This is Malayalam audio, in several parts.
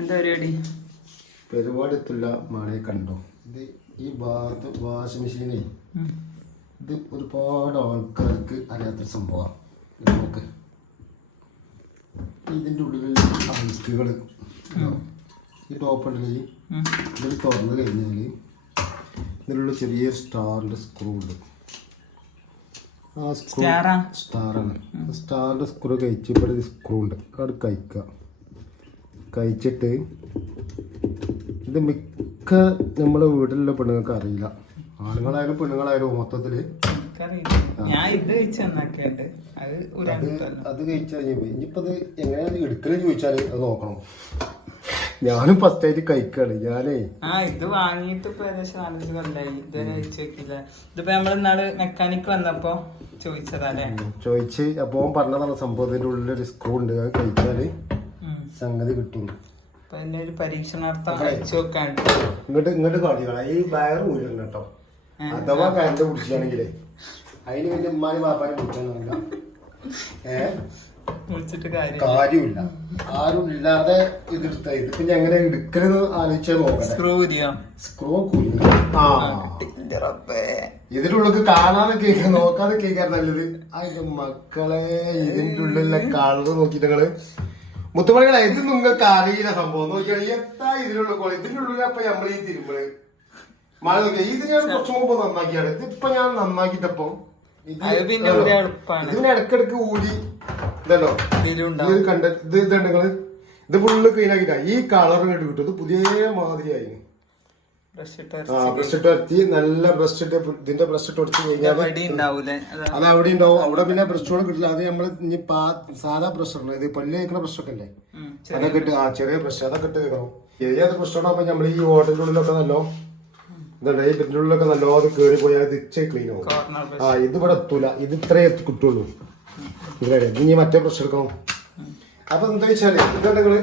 എന്താ പരിപാടി? പരിപാടി എത്തില്ല മഴയെ കണ്ടോ. ഇത് ഈ ഭാഗത്ത് വാഷിംഗ് മെഷീനെ ഇത് ഒരുപാട് ആൾക്കാർക്ക് അറിയാത്തൊരു സംഭവമാണ്. നമുക്ക് ഇതിൻ്റെ ഉള്ളിൽ അഴുക്കുകൾ ഈ ടോപ്പ് ഉണ്ടെങ്കിൽ ഇതിൽ തുറന്നു കഴിഞ്ഞാൽ ഇതിലുള്ള ചെറിയ സ്റ്റാറിൻ്റെ സ്ക്രൂ ഉണ്ട്. ആ സ്ക്രൂ സ്റ്റാറാണ്. സ്റ്റാറിൻ്റെ സ്ക്രൂ കഴിച്ച് ഇവിടെ ഒരു സ്ക്രൂ ഉണ്ട്, അത് കഴിച്ചിട്ട് ഇത് മിക്ക നമ്മളെ വീട്ടിലുള്ള പെണ്ണുങ്ങൾക്ക് അറിയില്ല. ആണുങ്ങളായാലും പെണ്ണുങ്ങളായാലും മൊത്തത്തിൽ അത് കഴിച്ചാൽ ഇനിയിപ്പോൾ അത് എങ്ങനെയാണ് എടുക്കല് ചോദിച്ചാൽ അത് നോക്കണം. ഞാനും ഫസ്റ്റ് ആയിട്ട് കഴിക്കാണ്. ഞാനേ ഇത് വാങ്ങിയിട്ട് ഇപ്പൊ ഏകദേശം 4-5 കൊല്ലായി. ഇതുവരെ കഴിച്ചു വെക്കില്ല. ഇതിപ്പോ നമ്മള് മെക്കാനിക് വന്നപ്പോ ചോദിച്ചതല്ലേ, ചോദിച്ച് അപ്പോൾ പറഞ്ഞതാണ് സംഭവത്തിന്റെ ഉള്ളിലൊരു സ്ക്രൂ ഉണ്ട്, അത് കഴിച്ചാല് സംഗതി കിട്ടും. അപ്പൊ അതിന്റെ ഒരു പരീക്ഷണാർത്ഥം കഴിച്ചു വെക്കാണ്ട് ഇങ്ങോട്ട് കാണിക്കണം. ഈ വയറ് ഊരണം കേട്ടോ. അഥവാ കരണ്ട് പിടിച്ചാണെങ്കിലേ അതിന് വേണ്ടി ഉമ്മാനും പാപ്പാനും പിടിച്ചാൽ കാര്യമില്ല. ആരും ഇല്ലാതെ ഇതെടുത്ത ഇതിപ്പോ ഞാൻ എങ്ങനെ എടുക്കലെന്ന് ആലോചിച്ചാൽ നോക്കാം. സ്ക്രൂ ഇതിനുള്ളിൽ കാണാതെ കേൾക്കാൻ നോക്കാതെ കേൾക്കാൻ നല്ലത്. അതിന്റെ മക്കളെ ഇതിന്റെ ഉള്ളിലെ കളർ നോക്കിട്ട് നിങ്ങള് മുത്തുമണികളെ ഇത് നിങ്ങൾക്ക് അറിയില്ല സംഭവം നോക്കിയാൽ എത്താ ഇതിനുള്ള കോള. ഇതിന്റെ ഉള്ളിൽ അപ്പൊ നമ്മൾ ഈ തിരുമ്പള് മഴ നോക്കിയാൽ ഇത് ഞാൻ കുറച്ചു മുമ്പ് നന്നാക്കിയാണ്. ഇതിപ്പോ ഞാൻ നന്നാക്കിട്ടപ്പോ ഇതിന് ഇടക്കിടക്ക് ഊരി ഇതല്ലോ ഇത് കണ്ട ഇത് നിങ്ങള് ഇത് ഫുള്ള് ക്ലീൻ ആക്കിട്ടാ ഈ കളർ കണ്ടു കിട്ടും. ഇത് പുതിയ മാതിരിയായി. ബ്രഷ് ഇട്ട് വരത്തി നല്ല ബ്രഷ് ഇട്ട് ഇതിന്റെ ബ്രഷ് ഇട്ട് കൊടുത്ത് കഴിഞ്ഞാൽ അത് അവിടെ ഉണ്ടാവും. അവിടെ പിന്നെ ബ്രഷോട് കിട്ടില്ല. അത് നമ്മള് ഇനി സാധാ ബ്രഷ് ഉണ്ട്, ഇത് പല്ല് കഴിക്കുന്ന ബ്രഷൊക്കെ അല്ലേ, അതൊക്കെ ഇട്ട് ചെറിയ ബ്രഷ് അതൊക്കെ ഇട്ട് വെക്കണം. ഏത് ബ്രഷോടാകുമ്പോ നമ്മൾ ഈ ഹോട്ടലിന്റെ ഉള്ളിലൊക്കെ നല്ലോ ഇതുണ്ട്. ഈ ഇതിന്റെ ഉള്ളിലൊക്കെ നല്ലോത് കയറി പോയാൽ ഇത് ഇച്ച ക്ലീൻ ആവും. ഇത് ഇവിടെ എത്തൂല. ഇത് ഇത്രേ കിട്ടുള്ളൂ. ഇവിടെ ഇനി മറ്റേ ബ്രഷ് എടുക്കണം. അപ്പൊ എന്താ വെച്ചാല് ഇതുണ്ടെങ്കില്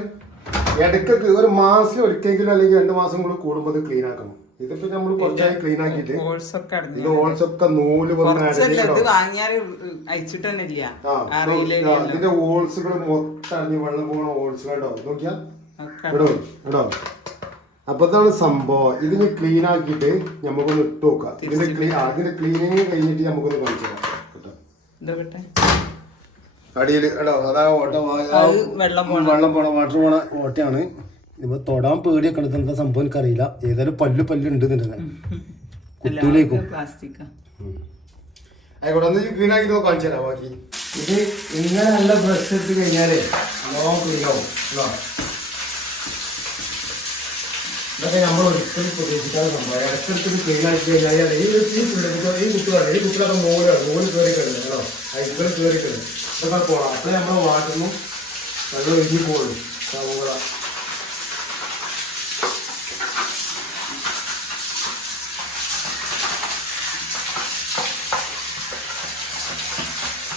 ഇടയ്ക്കൊക്കെ ഒരു മാസം ഒരിക്കലെങ്കിലും അല്ലെങ്കിൽ 2 മാസം കൂടി കൂടുമ്പോൾ ഇത് ക്ലീൻ ആക്കണം. ഇതിപ്പോ നമ്മൾ കുറച്ചായി ക്ലീൻ ആക്കിയിട്ട് ഇത് ഹോൾസൊക്കെ നൂല് ഇതിന്റെ ഹോൾസുകൾ മൊത്തം അടിഞ്ഞ് വെള്ളം പോകണ ഹോൾസുകളുണ്ടോ നോക്കിയാ ഇടോ. അപ്പൊ ഇതാണ് സംഭവം. ഇതിന് ക്ലീൻ ആക്കിയിട്ട് നമുക്കൊന്ന് ഇട്ട് നോക്കാം. അതിന്റെ ക്ലീനിങ് കഴിഞ്ഞിട്ട് നമുക്കൊന്ന് കാണിച്ചു തരാം. അടിയിൽ എടോ അതാ ഓട്ട വെള്ളം പോണ വാട്ടർ പോണ ഓട്ടയാണ്. ഇപ്പൊ തൊടാൻ പേടിയൊക്കെ എടുത്ത സംഭവം എനിക്കറിയില്ല. ഏതായാലും പല്ല് ഉണ്ട് കുത്തൂലേക്കും ആയിക്കോട്ടെ. ഒന്ന് ക്ലീൻ ആക്കി കാണിച്ചു തരാം. ബാക്കി ഇത് ഇങ്ങനെ നല്ല ബ്രഷ് എടുത്ത് കഴിഞ്ഞാലേ നല്ലോണം ക്ലീൻ ആവും. ഇതൊക്കെ നമ്മൾ ഒരിക്കലും പ്രതീക്ഷിക്കാതെ സംഭവം. ഇടയ്ക്കെടുത്ത് ക്ലീൻ ആക്കി കഴിഞ്ഞാൽ ഈ കുട്ടികളൊക്കെ നൂല് കയറി കിടന്നു കേട്ടോ. അയക്കൾ കയറി കിടന്നു ഇതൊക്കെ പോകണം. അപ്പൊ നമ്മളെ വാട്ടുന്നു വെള്ളം ഒഴുകി പോകുള്ളൂ. സവോള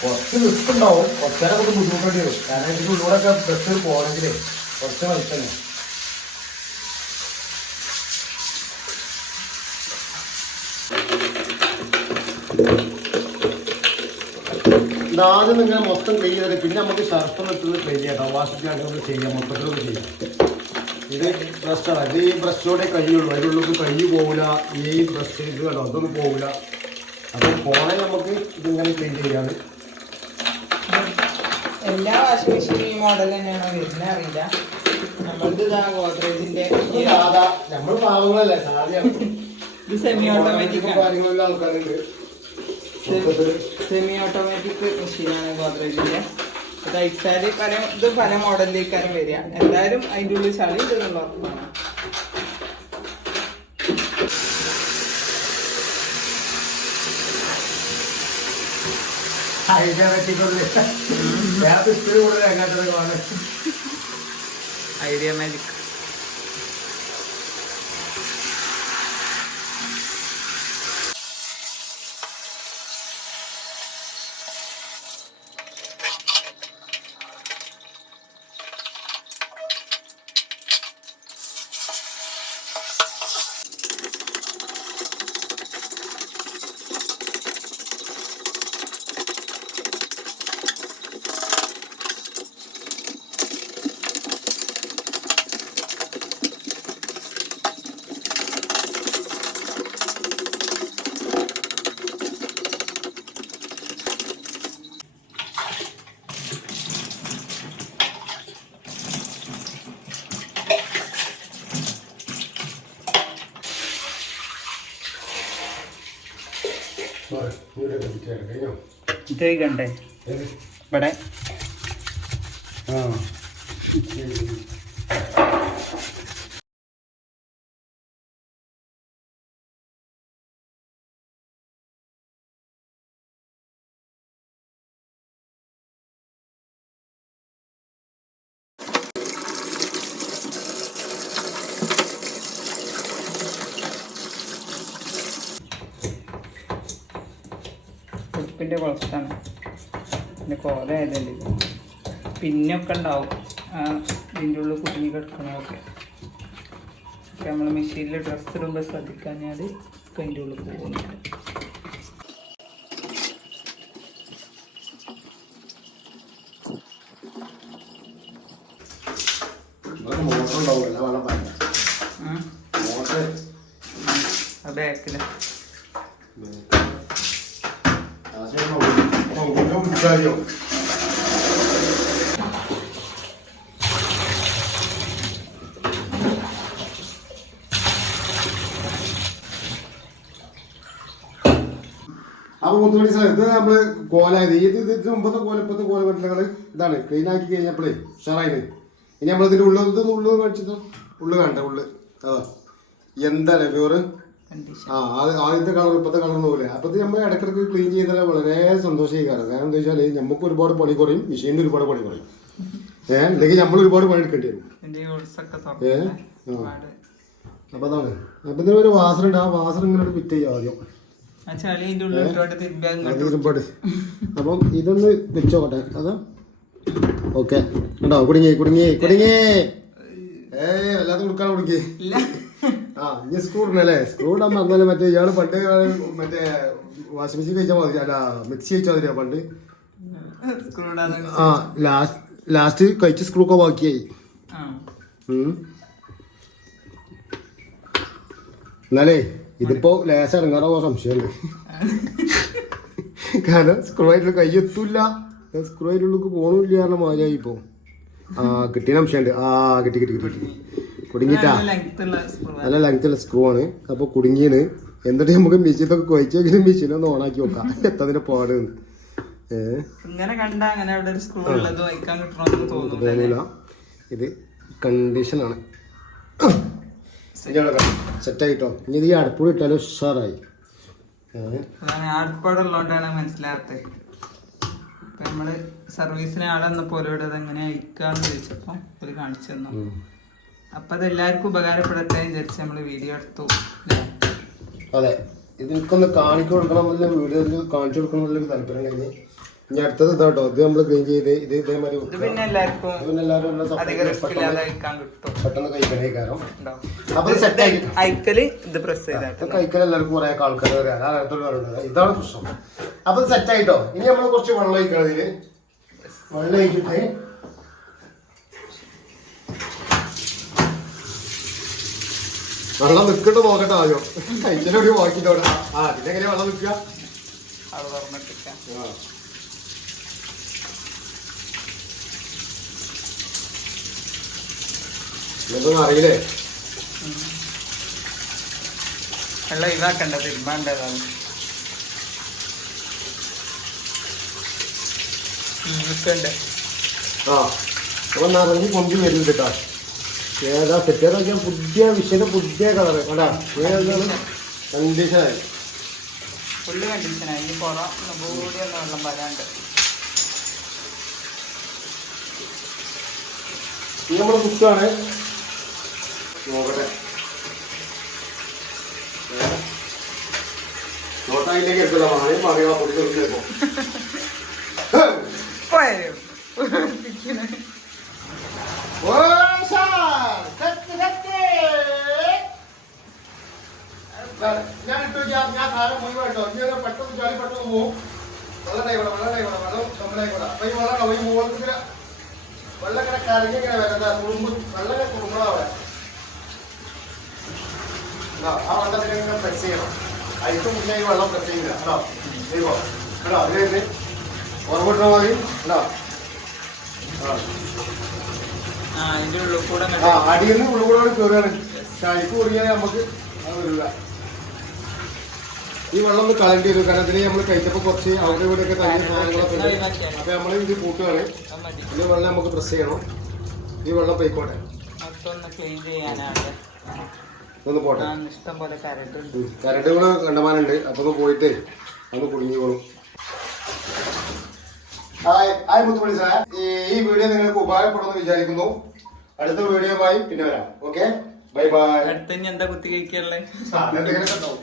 കുറച്ച് റിസ്ക് ഉണ്ടാവും. കുറച്ചേരൊക്കെ ബുദ്ധിമുട്ടേണ്ടി വരും. കാരണം ഇതിൻ്റെ ഉള്ളിലൂടെയൊക്കെ ബസ് പോകണമെങ്കിലേ കുറച്ച് വലിക്കണം. ആദ്യം ഇങ്ങനെ മൊത്തം ക്ലീൻ ചെയ്തിട്ട് പിന്നെ നമുക്ക് ഷർഫ് വെച്ചത് ക്ലീൻ ചെയ്യാം. വാഷിംഗ് ടാങ്ക് ചെയ്യാം, മൊത്തത്തിലൊക്കെ ചെയ്യാം. ഇത് ബ്രഷാണ്. ഇത് ഈ ബ്രഷോടെ കഴിയുള്ളൂ. അതിനുള്ളിൽ കൈ പോകില്ല. ഈ ബ്രഷ് ഇത് കണ്ടോ ഇതൊന്നും പോകില്ല. അപ്പോൾ പോണേ നമുക്ക് ഇതിങ്ങനെ ക്ലീൻ ചെയ്യാറ്. എല്ലാ വാഷിംഗ് മെഷീനും ഈ മോഡൽ തന്നെയാണോ വരുന്നത് അറിയില്ല. നമ്മളിത് ഗോദ്രേജിന്റെ നമ്മൾ പാവങ്ങളല്ലേ സാധ്യമാണ്. ഇത് സെമി ഓട്ടോമാറ്റിക് കാര്യങ്ങളുള്ള ആൾക്കാരുണ്ട്. സെമി ഓട്ടോമാറ്റിക് മെഷീനാണ് ഗോദ്രേജിന്റെ. ഇത് അയച്ചാല് പല മോഡലിലേക്കാരും വരിക. എന്തായാലും അതിൻ്റെ ഉള്ളിൽ ചളി ഇതെന്നുള്ള ഉറപ്പാണ്. Idea magic. കണ്ടേ ഇവിടെ ഉപ്പിൻ്റെ കുളത്താണ് പിന്നെ കോലയതല്ലേ പിന്നൊക്കെ ഉണ്ടാവും ഇതിൻ്റെ ഉള്ളിൽ കുടുങ്ങി കിടക്കണമൊക്കെ നമ്മൾ മെഷീനിൽ ഡ്രസ്സ് ഇടുമ്പോൾ ശ്രദ്ധിക്കാഞ്ഞാൽ അതിൻ്റെ ഉള്ളിൽ പോകുന്നുണ്ട്. ബാക്കില് അപ്പൊ മുത്തുമണി സാർ ഇത് നമ്മള് കോലായത് ഇത് മുമ്പത്തെ ഇപ്പത്തെ കോല കെട്ടിലങ്ങള് ഇതാണ് ക്ലീൻ ആക്കി കഴിഞ്ഞപ്പോഴേ ഉഷാറായിന്. ഇനി നമ്മളിതിന്റെ ഉള്ളത് കഴിച്ചത് ഉള്ളു വേണ്ട ഉള്ളു അതാ എന്താണ് പ്യൂറ് ആദ്യത്തെ കളർ ഇപ്പത്തെ കളർ പോലെ അപ്പൊ നമ്മൾ ഇടക്കിടക്ക് ക്ലീൻ ചെയ്താൽ വളരെ സന്തോഷമായിക്കാറ്. കാരണം എന്താ വെച്ചാല് നമുക്ക് ഒരുപാട് പണി കുറയും, മെഷീനിൽ ഒരുപാട് പണി കുറയും. അല്ലെങ്കിൽ നമ്മൾ ഒരുപാട് പണി എടുക്കേണ്ടി വരും. അപ്പൊ അതാണ് അപ്പൊ ഇതിന് ഒരു വാസന ഉണ്ട്. ആ വാസന ഇങ്ങനെ ഫിറ്റ് ചെയ്യും ആദ്യം. അപ്പം ഇതൊന്ന് വെച്ചോട്ടെ. അതാ ഓക്കെ ഉണ്ടോ? കുടുങ്ങി അല്ലാതെ കൊടുക്കാൻ കുടുങ്ങി. ആ ഇനി സ്ക്രൂ ഇടണല്ലേ? സ്ക്രൂ ഇടാൻ പറഞ്ഞാലും മറ്റേ ഇയാള് പണ്ട് മറ്റേ വാഷിംഗ് മെഷീൻ കഴിച്ചാൽ മതി, അല്ല മിക്സി കഴിച്ചാൽ മതിയാ പണ്ട്. ആ ലാസ്റ്റ് കഴിച്ച സ്ക്രൂ ഒക്കെ ബാക്കിയായി. എന്നാലേ ഇതിപ്പോ ലേശം ഇറങ്ങാറോ സംശയമുണ്ട്. കാരണം സ്ക്രൂ ആയിട്ടുള്ള കൈ എത്തൂല്ല, സ്ക്രൂ ആയിട്ടുള്ള പോണില്ല കാരണം മാതിരിയായി ഇപ്പോ. ആ കിട്ടിയ സംശയമുണ്ട്. ആ കിട്ടി കുടുങ്ങിട്ടാ. നല്ല ലെങ്ത്തുള്ള സ്ക്രൂ ആണ്. അപ്പൊ കുടുങ്ങിയത് എന്നിട്ട് നമുക്ക് മെഷീനൊക്കെ കുഴച്ച് നോക്കിയിട്ട് മെഷീനൊന്ന് ഓണാക്കി നോക്കാം എത്തതിന്റെ പാട്. തോന്നൂല. ഇത് കണ്ടീഷനാണ്. സെറ്റായിട്ടോ. ഇനി ഇത് ഈ അടുപ്പൂടി ഇട്ടാലും ഉഷാറായി. അടുപ്പാടുള്ളതുകൊണ്ടാണ് മനസ്സിലാകാത്തത്. ഇപ്പൊ നമ്മള് സർവീസിന് ആളെ വന്നപ്പോ ഓരോട് അതെങ്ങനെ അയക്കാന്ന് ചോദിച്ചപ്പോ ഒരു കാണിച്ചു തന്നു. അപ്പൊ അതെല്ലാവർക്കും ഉപകാരപ്പെടട്ടെ വിചാരിച്ച് നമ്മള് വീഡിയോ എടുത്തു. അതെ, ഇത് എനിക്കൊന്ന് കാണിച്ചു കൊടുക്കണം, വീഡിയോയിൽ കാണിച്ചു കൊടുക്കണം എന്നുള്ള താല്പര്യം കഴിഞ്ഞ് ഇനി അടുത്തത് ഇതാട്ടോ. ഇത് നമ്മൾ ക്ലീൻ ചെയ്ത് ഇത് ഇതേമാതിരി പെട്ടെന്ന് കഴിക്കണേ കാരണം. അപ്പൊ കഴിക്കൽ എല്ലാവർക്കും കുറെ ആൾക്കാർ ഇതാണ് പ്രശ്നം. അപ്പൊ സെറ്റായിട്ടോ. ഇനി നമ്മൾ കുറച്ച് വെള്ളം ഒഴിക്കണം. ഇതില് വെള്ളം ഒഴിച്ചിട്ട് വെള്ളം നിൽക്കട്ട് നോക്കട്ടെ ആദ്യം. കഴിക്കലൂടി നോക്കിട്ടോടെ. ആ അതിനെങ്ങനെ വെള്ളം നിൽക്കുക? ഇതൊന്നും അറിയില്ലേ? വെള്ളം ഇതാക്കണ്ട, തിരുമ്പാണ്ടതാണ്. ആ അപ്പൊ നിറഞ്ഞ് പൊന്തി വരുന്നുണ്ട് കേട്ടോ. ഏതാ സെറ്റേതാക്കിയ പുതിയ വിഷയം, പുതിയ കളറ് കണ്ടാ. കണ്ടീഷനായി ഫുള്ള് കണ്ടീഷനായി. ഇനി കൂടിയൊന്നും വെള്ളം വരാണ്ട് ഇത് നമ്മള് കുക്കാണ്. നോക്കട്ടെ നോട്ടായിലേക്ക് എടുത്തില്ല. മാറി പറയാ പൊടി കൊടുത്തേക്കോ. ഞാൻ ഇട്ടു. ഞാൻ സാധനം മുഴുവൻ കേട്ടോ. ഇനി പെട്ടെന്ന് ജോലി പെട്ടെന്ന് പോകും. വെള്ളം അപ്പൊ ഈ വെള്ളം ഈ മുകളിൽ വെള്ളം ഇങ്ങനെ കരഞ്ഞ് ഇങ്ങനെ വരുന്ന കുറുമ്പ് വെള്ളം ഇങ്ങനെ കുറുമ്പളാവിടെ. ആ വെള്ളത്തിന് ഇങ്ങനെ പ്രസ് ചെയ്യണം. അതിന് മുന്നേ ഈ വെള്ളം പ്രസ് ചെയ്യില്ല കേട്ടോ. ചെയ്യുമ്പോ കേട്ടോ അതിന് ഉറവിട്ടാൽ മതി കേട്ടോ. അടിയിൽ നിന്ന് ഉള്ളിൽ കൂടെ കയറുകയാണ്. കഴിപ്പ് കുറിയാൽ നമുക്ക് അത് വരില്ല. ഈ വെള്ളം ഒന്ന് കളയേണ്ടി വരും. കാരണം ഇതിന് നമ്മൾ കഴിച്ചപ്പോൾ കുറച്ച് അവിടെ ഇവിടെ ഒക്കെ തങ്ങിയ സാധനങ്ങളൊക്കെ ഉണ്ട്. അപ്പൊ നമ്മൾ ഇത് കൂട്ടുകയാണ്. ഈ വെള്ളം നമുക്ക് പ്രസ് ചെയ്യണം. ഈ വെള്ളം പോയിക്കോട്ടെ, ഒന്ന് പോട്ടെ. കരണ്ടുകൾ കണ്ടമാനുണ്ട്. അപ്പൊ ഒന്ന് പോയിട്ട് ഒന്ന് കുടുങ്ങിക്കോളും. ഹായ് മുത്തുമണി സാർ, ഈ വീഡിയോ നിങ്ങൾക്ക് ഉപകാരപ്പെടുമെന്ന് വിചാരിക്കുന്നു. അടുത്ത വീഡിയോയുമായി പിന്നെ വരാം. Okay, bye bye. അടുത്ത എന്താ കുത്തി കഴിക്കാനുള്ളത്? എന്തെങ്കിലും ഉണ്ടാവും.